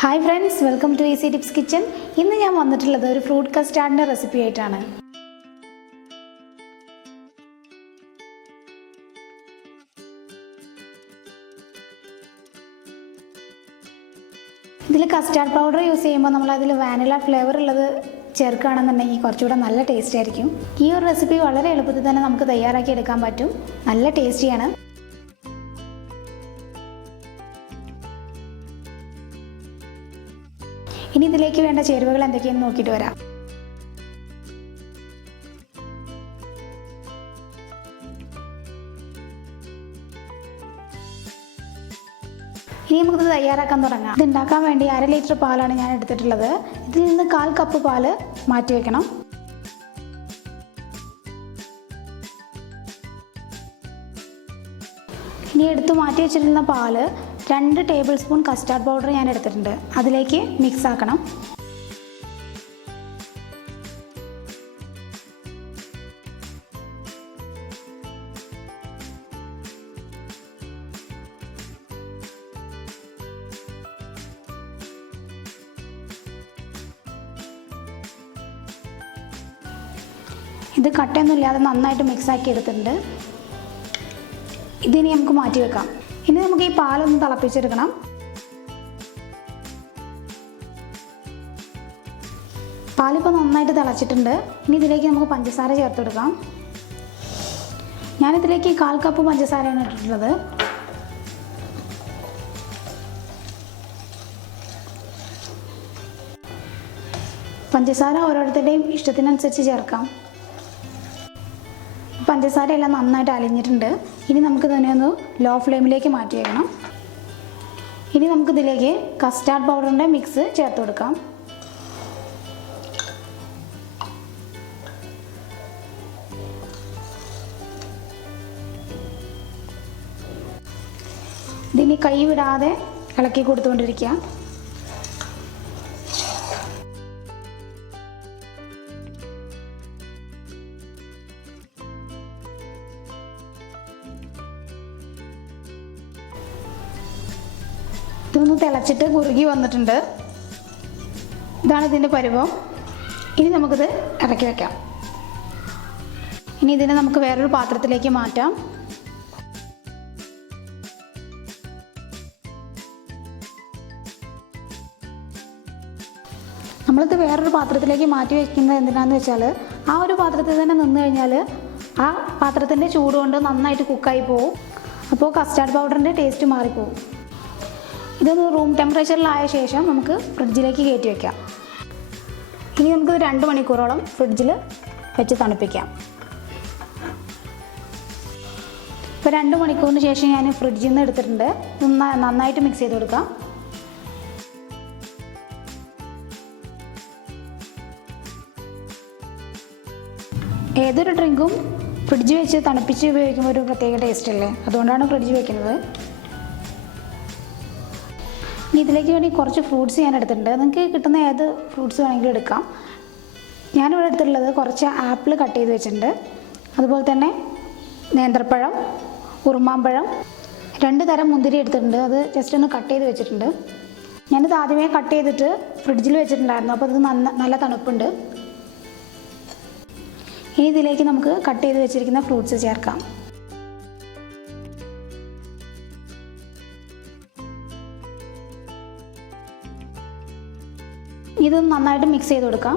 Hi friends, welcome to easy tips kitchen. ഇന്ന് ഞാൻ വന്നിട്ടുള്ളത് ഒരു ഫ്രൂട്ട് കസ്റ്റാർഡിൻ്റെ റെസിപ്പി ആയിട്ടാണ്. ഇതിൽ കസ്റ്റാർഡ് പൗഡർ യൂസ് ചെയ്യുമ്പോൾ നമ്മൾ അതിൽ വാനില ഫ്ലേവർ ഉള്ളത് ചേർക്കുകയാണെന്നുണ്ടെങ്കിൽ കുറച്ചുകൂടെ നല്ല ടേസ്റ്റ് ആയിരിക്കും. ഈ ഒരു റെസിപ്പി വളരെ എളുപ്പത്തിൽ തന്നെ നമുക്ക് തയ്യാറാക്കി എടുക്കാൻ പറ്റും. നല്ല ടേസ്റ്റിയാണ്. ഇനി ഇതിലേക്ക് വേണ്ട ചേരുവകൾ എന്തൊക്കെയെന്ന് നോക്കിയിട്ട് വരാം. ഇനി നമുക്കിത് തയ്യാറാക്കാൻ തുടങ്ങാം. ഇത് ഉണ്ടാക്കാൻ വേണ്ടി 1/2 ലിറ്റർ പാലാണ് ഞാൻ എടുത്തിട്ടുള്ളത്. ഇതിൽ നിന്ന് 1/4 കപ്പ് പാല് മാറ്റി വയ്ക്കണം. ഇനി എടുത്ത് മാറ്റി വെച്ചിരുന്ന പാല് 2 ടേബിൾ സ്പൂൺ കസ്റ്റാർഡ് പൗഡർ ഞാൻ എടുത്തിട്ടുണ്ട്. അതിലേക്ക് മിക്സ് ആക്കണം. ഇത് കട്ടയൊന്നുമില്ലാതെ നന്നായിട്ട് മിക്സ് ആക്കി എടുത്തിട്ടുണ്ട്. ഇതിനി നമുക്ക് മാറ്റി വെക്കാം. ഇനി നമുക്ക് ഈ പാലൊന്ന് തിളപ്പിച്ചെടുക്കണം. പാലിപ്പോൾ നന്നായിട്ട് തിളച്ചിട്ടുണ്ട്. ഇനി ഇതിലേക്ക് നമുക്ക് പഞ്ചസാര ചേർത്തെടുക്കാം. ഞാനിതിലേക്ക് 1/4 കപ്പ് പഞ്ചസാരയാണ് ഇട്ടിട്ടുള്ളത്. പഞ്ചസാര ഓരോരുത്തരുടെയും ഇഷ്ടത്തിനനുസരിച്ച് ചേർക്കാം. പഞ്ചസാര എല്ലാം നന്നായിട്ട് അലിഞ്ഞിട്ടുണ്ട്. ഇനി നമുക്ക് തന്നെ ഒന്ന് ലോ ഫ്ലെയിമിലേക്ക് മാറ്റി വയ്ക്കണം. ഇനി നമുക്കിതിലേക്ക് കസ്റ്റാർഡ് പൗഡറിൻ്റെ മിക്സ് ചേർത്ത് കൊടുക്കാം. ഇതിനി കൈ വിടാതെ ഇളക്കി കൊടുത്തുകൊണ്ടിരിക്കുക. ഇതൊന്ന് തിളച്ചിട്ട് കുറുകി വന്നിട്ടുണ്ട്. ഇതാണ് ഇതിൻ്റെ പരുവം. ഇനി നമുക്കിത് ഇറക്കി വയ്ക്കാം. ഇനി ഇതിനെ നമുക്ക് വേറൊരു പാത്രത്തിലേക്ക് മാറ്റാം. നമ്മളിത് വേറൊരു പാത്രത്തിലേക്ക് മാറ്റി വയ്ക്കുന്നത് എന്തിനാണെന്ന് വെച്ചാൽ ആ ഒരു പാത്രത്തിൽ തന്നെ നിന്ന് കഴിഞ്ഞാൽ ആ പാത്രത്തിൻ്റെ ചൂട് കൊണ്ട് നന്നായിട്ട് കുക്കായി പോവും. അപ്പോൾ കസ്റ്റാർഡ് പൗഡറിൻ്റെ ടേസ്റ്റ് മാറിപ്പോവും. ഇതൊന്ന് റൂം ടെമ്പറേച്ചറിലായ ശേഷം നമുക്ക് ഫ്രിഡ്ജിലേക്ക് കയറ്റി വയ്ക്കാം. ഇനി നമുക്ക് 2 മണിക്കൂറോളം ഫ്രിഡ്ജിൽ വെച്ച് തണുപ്പിക്കാം. ഇപ്പോൾ 2 മണിക്കൂറിന് ശേഷം ഞാൻ ഫ്രിഡ്ജിൽ നിന്ന് എടുത്തിട്ടുണ്ട്. നന്നായിട്ട് മിക്സ് ചെയ്ത് കൊടുക്കാം. ഏതൊരു ഡ്രിങ്കും ഫ്രിഡ്ജിൽ വെച്ച് തണുപ്പിച്ച് ഉപയോഗിക്കുമ്പോൾ ഒരു പ്രത്യേക ടേസ്റ്റ് അല്ലേ, അതുകൊണ്ടാണ് ഫ്രിഡ്ജിൽ വയ്ക്കുന്നത്. ഇനി ഇതിലേക്ക് വേണ്ടി കുറച്ച് ഫ്രൂട്ട്സ് ഞാൻ എടുത്തിട്ടുണ്ട്. നിങ്ങൾക്ക് കിട്ടുന്ന ഏത് ഫ്രൂട്ട്സ് വേണമെങ്കിലും എടുക്കാം. ഞാനിവിടെ എടുത്തിട്ടുള്ളത് കുറച്ച് ആപ്പിൾ കട്ട് ചെയ്ത് വെച്ചിട്ടുണ്ട്. അതുപോലെ തന്നെ നേന്ത്രപ്പഴം, ഉറുമാമ്പഴം, 2 തരം മുന്തിരി എടുത്തിട്ടുണ്ട്. അത് ജസ്റ്റ് ഒന്ന് കട്ട് ചെയ്ത് വെച്ചിട്ടുണ്ട്. ഞാനിത് ആദ്യമേ കട്ട് ചെയ്തിട്ട് ഫ്രിഡ്ജിൽ വെച്ചിട്ടുണ്ടായിരുന്നു. അപ്പോൾ ഇത് നല്ല തണുപ്പുണ്ട്. ഇനി ഇതിലേക്ക് നമുക്ക് കട്ട് ചെയ്ത് വെച്ചിരിക്കുന്ന ഫ്രൂട്ട്സ് ചേർക്കാം. ഇതൊന്ന് നന്നായിട്ട് മിക്സ് ചെയ്ത് കൊടുക്കാം.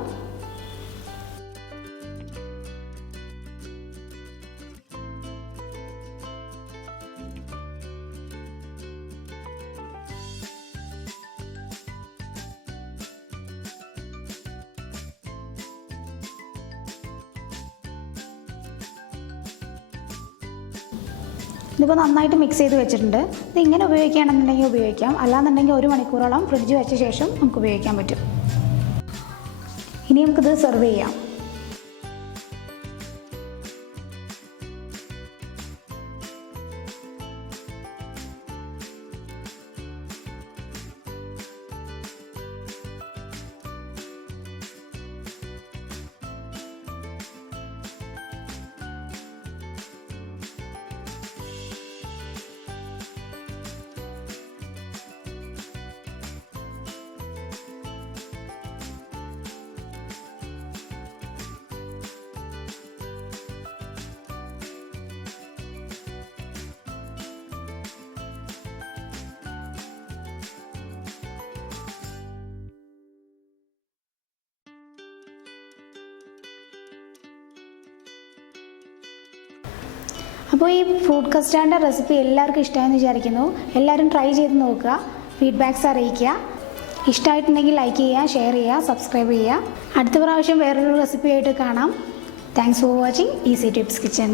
ഇതിപ്പോൾ നന്നായിട്ട് മിക്സ് ചെയ്ത് വെച്ചിട്ടുണ്ട്. ഇത് ഇങ്ങനെ ഉപയോഗിക്കുകയാണെന്നുണ്ടെങ്കിൽ ഉപയോഗിക്കാം, അല്ലാന്നുണ്ടെങ്കിൽ 1 മണിക്കൂറോളം ഫ്രിഡ്ജ് വെച്ച ശേഷം നമുക്ക് ഉപയോഗിക്കാൻ പറ്റും. ഇനി നമുക്കിത് സെർവ് ചെയ്യാം. അപ്പോൾ ഈ ഫ്രൂട്ട് കസ്റ്റാർഡിൻ്റെ റെസിപ്പി എല്ലാവർക്കും ഇഷ്ടമായെന്ന് വിചാരിക്കുന്നു. എല്ലാവരും ട്രൈ ചെയ്ത് നോക്കുക, ഫീഡ്ബാക്ക്സ് അറിയിക്കുക. ഇഷ്ടമായിട്ടുണ്ടെങ്കിൽ ലൈക്ക് ചെയ്യുക, ഷെയർ ചെയ്യുക, സബ്സ്ക്രൈബ് ചെയ്യുക. അടുത്ത പ്രാവശ്യം വേറൊരു റെസിപ്പി ആയിട്ട് കാണാം. Thanks for watching easy tips kitchen.